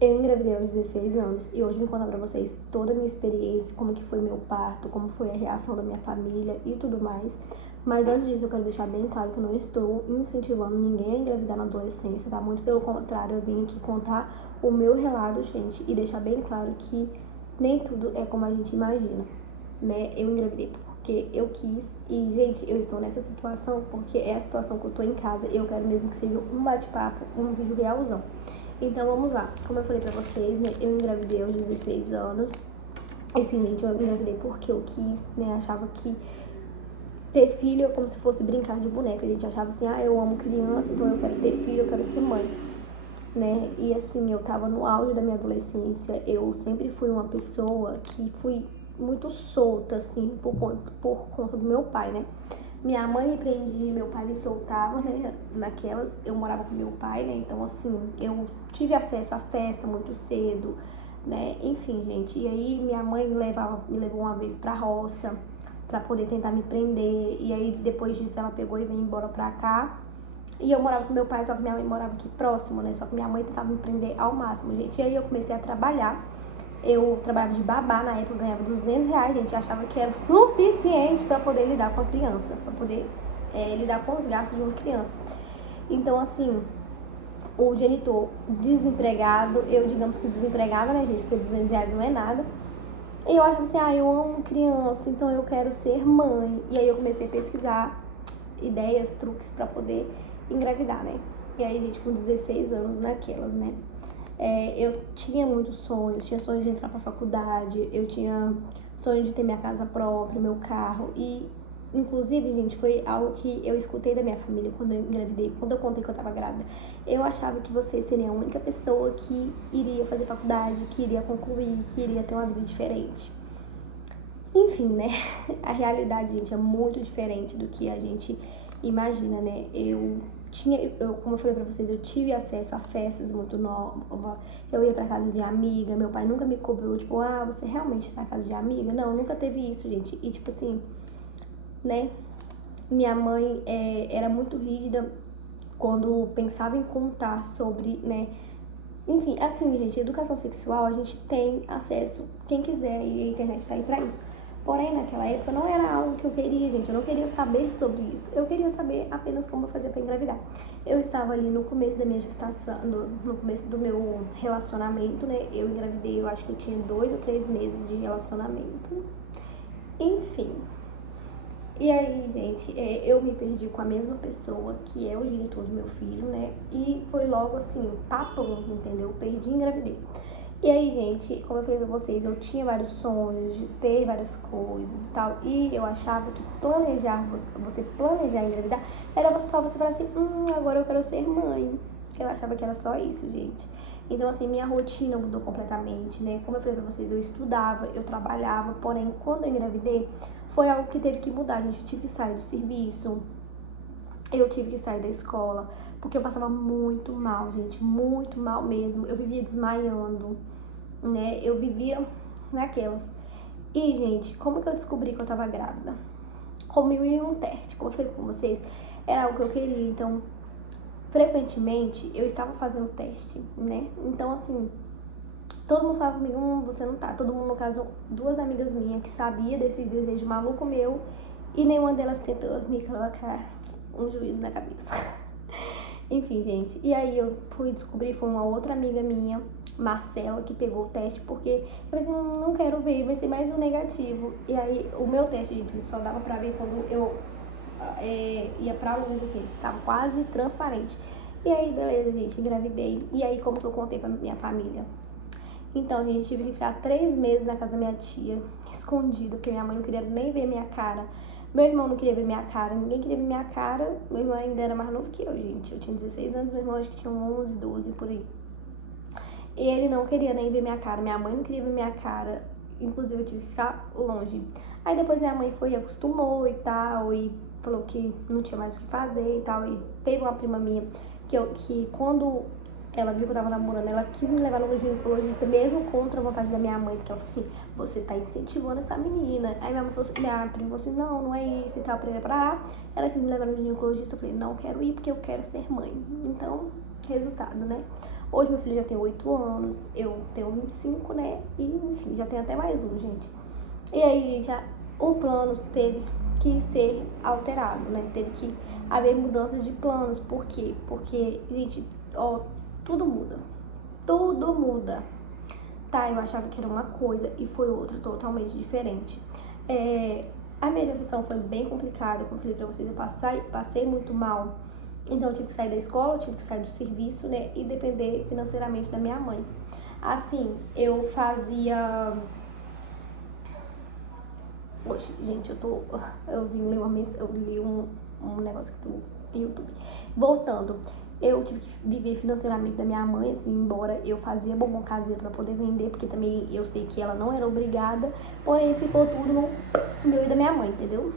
Eu engravidei aos 16 anos e hoje eu vou contar pra vocês toda a minha experiência, como que foi meu parto, como foi a reação da minha família e tudo mais. Mas antes disso eu quero deixar bem claro que eu não estou incentivando ninguém a engravidar na adolescência, tá? Muito pelo contrário, eu vim aqui contar o meu relato, gente, e deixar bem claro que nem tudo é como a gente imagina, né? Eu engravidei porque eu quis e, gente, eu estou nessa situação porque é a situação que eu tô em casa. Eu quero mesmo que seja um bate-papo, um vídeo realzão. Então vamos lá, como eu falei pra vocês, né, eu engravidei aos 16 anos. E sim, gente, eu engravidei porque eu quis, né, achava que ter filho é como se fosse brincar de boneca. A gente achava assim, eu amo criança, então eu quero ter filho, eu quero ser mãe, né. E assim, eu tava no auge da minha adolescência, eu sempre fui uma pessoa que fui muito solta, assim, por conta do meu pai, né. Minha mãe me prendia, meu pai me soltava, né, naquelas, eu morava com meu pai, né, então assim, eu tive acesso à festa muito cedo, né, enfim, gente, e aí minha mãe me levou uma vez pra roça, pra poder tentar me prender, e aí depois disso ela pegou e veio embora pra cá, e eu morava com meu pai, só que minha mãe morava aqui próximo, né, só que minha mãe tentava me prender ao máximo, gente, e aí eu comecei a trabalhar. Eu trabalhava de babá, na época eu ganhava R$ 200, gente, achava que era suficiente para poder lidar com a criança, para poder lidar com os gastos de uma criança. Então, assim, o genitor desempregado, eu digamos que desempregada, né, gente, porque R$ 200 não é nada. E eu achava assim, eu amo criança, então eu quero ser mãe. E aí eu comecei a pesquisar ideias, truques para poder engravidar, né. E aí, gente, com 16 anos naquelas, né. Eu tinha muitos sonhos, tinha sonho de entrar pra faculdade, eu tinha sonho de ter minha casa própria, meu carro e, inclusive, gente, foi algo que eu escutei da minha família quando eu engravidei, quando eu contei que eu tava grávida. Eu achava que você seria a única pessoa que iria fazer faculdade, que iria concluir, que iria ter uma vida diferente. Enfim, né? A realidade, gente, é muito diferente do que a gente imagina, né? Como eu falei pra vocês, eu tive acesso a festas muito novas. Eu ia pra casa de amiga, meu pai nunca me cobrou, tipo, você realmente tá na casa de amiga? Não, nunca teve isso, gente. E, tipo assim, né? Minha mãe era muito rígida quando pensava em contar sobre, né? Enfim, assim, gente, educação sexual a gente tem acesso, quem quiser, e a internet tá aí pra isso. Porém, naquela época não era algo que eu queria, gente. Eu não queria saber sobre isso. Eu queria saber apenas como eu fazia pra engravidar. Eu estava ali no começo da minha gestação, no começo do meu relacionamento, né? Eu engravidei, eu acho que eu tinha 2 ou 3 meses de relacionamento. Enfim. E aí, gente, eu me perdi com a mesma pessoa que é o genitor do meu filho, né? E foi logo assim, papum, entendeu? Perdi e engravidei. E aí, gente, como eu falei pra vocês, eu tinha vários sonhos de ter várias coisas e tal. E eu achava que você planejar engravidar, era só você falar assim, agora eu quero ser mãe. Eu achava que era só isso, gente. Então, assim, minha rotina mudou completamente, né? Como eu falei pra vocês, eu estudava, eu trabalhava, porém, quando eu engravidei, foi algo que teve que mudar, gente. Eu tive que sair do serviço, eu tive que sair da escola, porque eu passava muito mal, gente, muito mal mesmo. Eu vivia desmaiando, né? Eu vivia naquelas. E, gente, como que eu descobri que eu tava grávida? Como eu ia um teste, como eu falei com vocês, era algo que eu queria. Então, frequentemente, eu estava fazendo teste, né? Então, assim, todo mundo falava comigo, você não tá. Todo mundo, no caso, 2 amigas minhas que sabia desse desejo maluco meu e nenhuma delas tentou me colocar um juízo na cabeça. Enfim, gente, e aí eu fui descobrir, foi uma outra amiga minha, Marcela, que pegou o teste, porque eu falei assim, não quero ver, vai ser mais um negativo. E aí, o meu teste, gente, só dava pra ver quando eu ia pra luz, assim, tava quase transparente. E aí, beleza, gente, engravidei. E aí, como que eu contei pra minha família? Então, gente, tive que ficar 3 meses na casa da minha tia, escondida, porque minha mãe não queria nem ver minha cara. Meu irmão não queria ver minha cara, ninguém queria ver minha cara. Meu irmão ainda era mais novo que eu, gente. Eu tinha 16 anos, meu irmão acho que tinha 11, 12, por aí. E ele não queria nem ver minha cara, minha mãe não queria ver minha cara. Inclusive, eu tive que ficar longe. Aí depois minha mãe foi e acostumou e tal, e falou que não tinha mais o que fazer e tal. E teve uma prima minha que quando ela viu que eu tava namorando, ela quis me levar no ginecologista, mesmo contra a vontade da minha mãe, porque ela falou assim, você tá incentivando essa menina. Aí minha prima falou assim, não, não é isso e tal, pra preparar. Ela quis me levar no ginecologista, eu falei, não quero ir porque eu quero ser mãe. Então, resultado, né? Hoje meu filho já tem 8 anos, eu tenho 25, né? E enfim, já tem até mais um, gente. E aí já o plano teve que ser alterado, né? Teve que haver mudanças de planos. Por quê? Porque, gente, ó, tudo muda. Tudo muda. Tá, eu achava que era uma coisa e foi outra totalmente diferente. A minha gestação foi bem complicada, como eu falei pra vocês, eu passei muito mal. Então eu tive que sair da escola, eu tive que sair do serviço, né? E depender financeiramente da minha mãe. Assim, eu fazia... Poxa, gente, eu li um negócio aqui do YouTube. Voltando, eu tive que viver financeiramente da minha mãe, assim, embora eu fazia bombom caseiro pra poder vender, porque também eu sei que ela não era obrigada, porém ficou tudo no meu e da minha mãe, entendeu?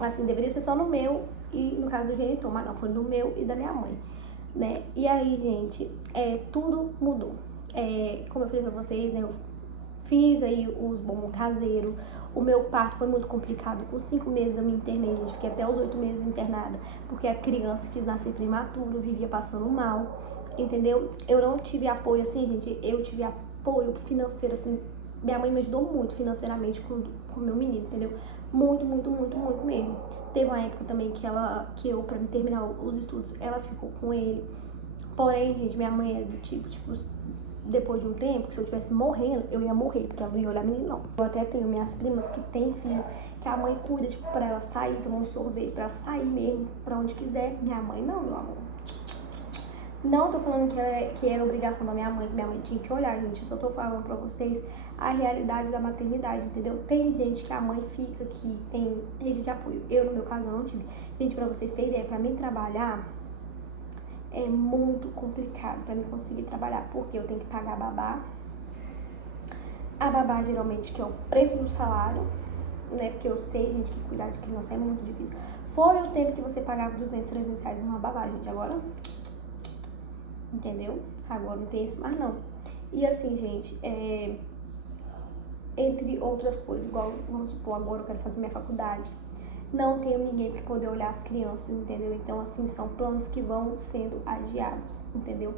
Assim, deveria ser só no meu e no caso do genitor, mas não, foi no meu e da minha mãe, né? E aí, gente, tudo mudou. Como eu falei pra vocês, né, eu fiz aí os bombom caseiro. O meu parto foi muito complicado. Com 5 meses eu me internei, gente. Fiquei até os 8 meses internada. Porque a criança quis nascer prematuro, vivia passando mal. Entendeu? Eu não tive apoio, assim, gente. Eu tive apoio financeiro, assim. Minha mãe me ajudou muito financeiramente com o meu menino, entendeu? Muito, muito, muito, muito mesmo. Teve uma época também que eu, pra me terminar os estudos, ela ficou com ele. Porém, gente, minha mãe é do tipo, depois de um tempo, que se eu estivesse morrendo, eu ia morrer, porque ela não ia olhar menino, não. Eu até tenho minhas primas que têm filho, que a mãe cuida, tipo, pra ela sair, tomar um sorvete, pra ela sair mesmo, pra onde quiser. Minha mãe não, meu amor. Não tô falando que era obrigação da minha mãe, que minha mãe tinha que olhar, gente. Eu só tô falando pra vocês a realidade da maternidade, entendeu? Tem gente que a mãe fica, que tem rede de apoio. Eu, no meu caso, eu não tive. Gente, pra vocês terem ideia, pra mim trabalhar... é muito complicado pra mim conseguir trabalhar, porque eu tenho que pagar a babá. A babá, geralmente, que é o preço do salário, né? Porque eu sei, gente, que cuidar de criança é muito difícil. Foi o tempo que você pagava 200, 300 reais numa babá, gente. Agora, entendeu? Agora não tem isso mais, não. E assim, gente, entre outras coisas, igual, vamos supor, agora eu quero fazer minha faculdade. Não tenho ninguém para poder olhar as crianças, entendeu? Então, assim, são planos que vão sendo adiados, entendeu?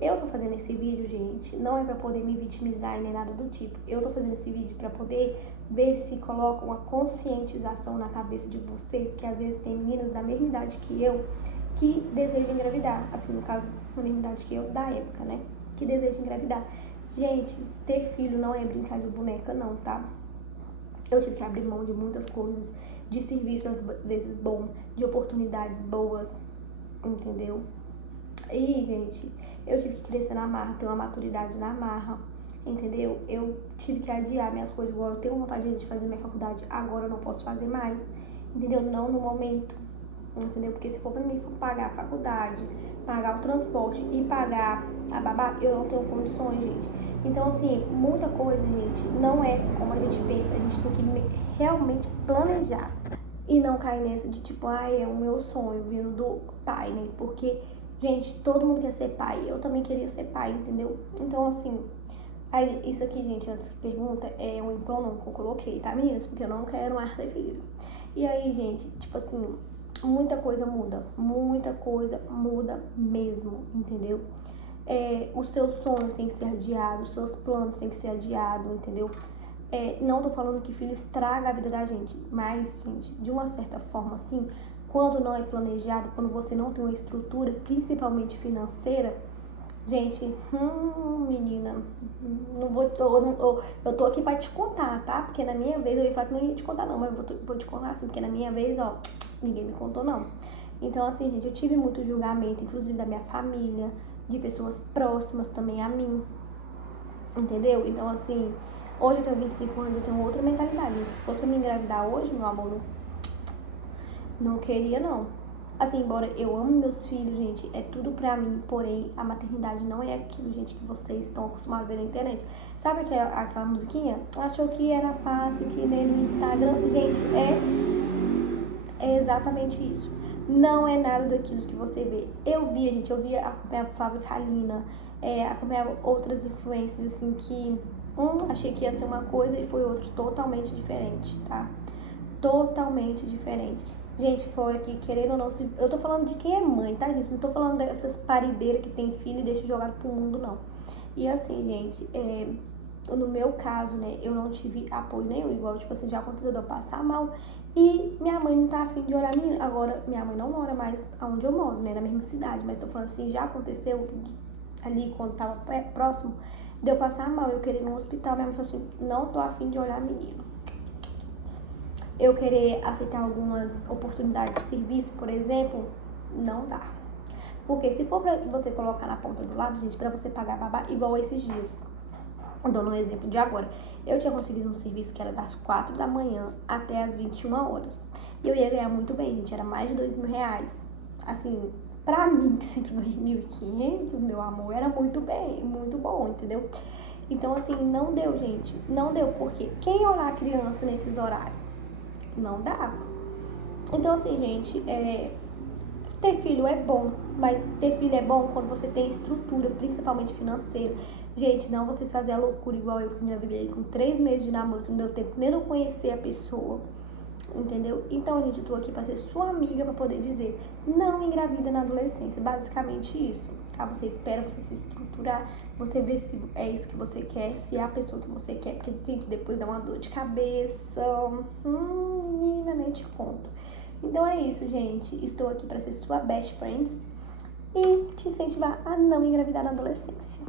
Eu tô fazendo esse vídeo, gente, não é pra poder me vitimizar e nem nada do tipo. Eu tô fazendo esse vídeo pra poder ver se coloca uma conscientização na cabeça de vocês, que às vezes tem meninas da mesma idade que eu, que desejam engravidar. Assim, no caso, da mesma idade que eu, da época, né? Que desejam engravidar. Gente, ter filho não é brincar de boneca, não, tá? Eu tive que abrir mão de muitas coisas, de serviço às vezes bom, de oportunidades boas, entendeu? E, gente, eu tive que crescer na marra, ter uma maturidade na marra, entendeu? Eu tive que adiar minhas coisas, igual eu tenho vontade de fazer minha faculdade, agora eu não posso fazer mais, entendeu? Não no momento, entendeu? Porque se for pra mim pagar a faculdade, pagar o transporte e pagar a babá, eu não tenho condições, gente. Então, assim, muita coisa, gente, não é como a gente pensa, a gente tem que realmente planejar. E não cair nessa de tipo, é o meu sonho vindo do pai, né? Porque, gente, todo mundo quer ser pai. Eu também queria ser pai, entendeu? Então, assim, aí, isso aqui, gente, antes que pergunta, é um plano que eu coloquei, tá, meninas? Porque eu não quero mais ter filho. E aí, gente, tipo assim, muita coisa muda mesmo, entendeu? Os seus sonhos têm que ser adiados, os seus planos têm que ser adiados, entendeu? Não tô falando que filho estraga a vida da gente, mas, gente, de uma certa forma, assim, quando não é planejado, quando você não tem uma estrutura, principalmente financeira, gente, menina, eu tô aqui pra te contar, tá? Porque na minha vez, eu ia falar que não ia te contar não, mas eu vou te contar assim, porque na minha vez, ó, ninguém me contou não. Então, assim, gente, eu tive muito julgamento, inclusive da minha família, de pessoas próximas também a mim, entendeu? Então, assim, hoje eu tenho 25 anos, eu tenho outra mentalidade. Se fosse pra me engravidar hoje, meu amor, não queria, não. Assim, embora eu amo meus filhos, gente, é tudo pra mim, porém, a maternidade não é aquilo, gente, que vocês estão acostumados a ver na internet. Sabe aquela musiquinha? Achou que era fácil, que nem no Instagram. Gente, é exatamente isso. Não é nada daquilo que você vê. Eu via, acompanhava Flávia Kalina, acompanhava outras influências, assim, que achei que ia ser uma coisa e foi outra totalmente diferente, tá? Totalmente diferente. Gente, fora que, querendo ou não, eu tô falando de quem é mãe, tá, gente? Não tô falando dessas parideiras que tem filho e deixa jogado pro mundo, não. E assim, gente, no meu caso, né, eu não tive apoio nenhum, igual, tipo assim, já aconteceu de eu passar mal e minha mãe não tá afim de olhar menina. Agora, minha mãe não mora mais onde eu moro, né, na mesma cidade, mas tô falando assim, já aconteceu ali quando tava próximo de eu passar mal, eu queria ir no hospital, minha mãe falou assim, não tô afim de olhar menino. Eu querer aceitar algumas oportunidades de serviço, por exemplo, não dá. Porque se for pra você colocar na ponta do lápis, gente, pra você pagar babá, igual esses dias, dando um exemplo de agora, eu tinha conseguido um serviço que era das 4 da manhã até as 21 horas. E eu ia ganhar muito bem, gente, era mais de R$ 2.000. Assim, pra mim, que sempre ganhei 1.500, meu amor, era muito bem, muito bom, entendeu? Então, assim, não deu, gente, não deu, porque quem olhar a criança nesses horários? Não dava. Então, assim, gente, ter filho é bom, mas ter filho é bom quando você tem estrutura, principalmente financeira. Gente, não vocês fazem a loucura igual eu que engravidei com 3 meses de namoro, que não deu tempo nem de eu conhecer a pessoa, entendeu? Então, gente, eu tô aqui pra ser sua amiga, pra poder dizer, não engravida na adolescência, basicamente isso, tá? Você espera, você se estruturar, você vê se é isso que você quer, se é a pessoa que você quer, porque, gente, depois dá uma dor de cabeça, menina, nem te conto. Então é isso, gente. Estou aqui para ser sua best friend e te incentivar a não engravidar na adolescência.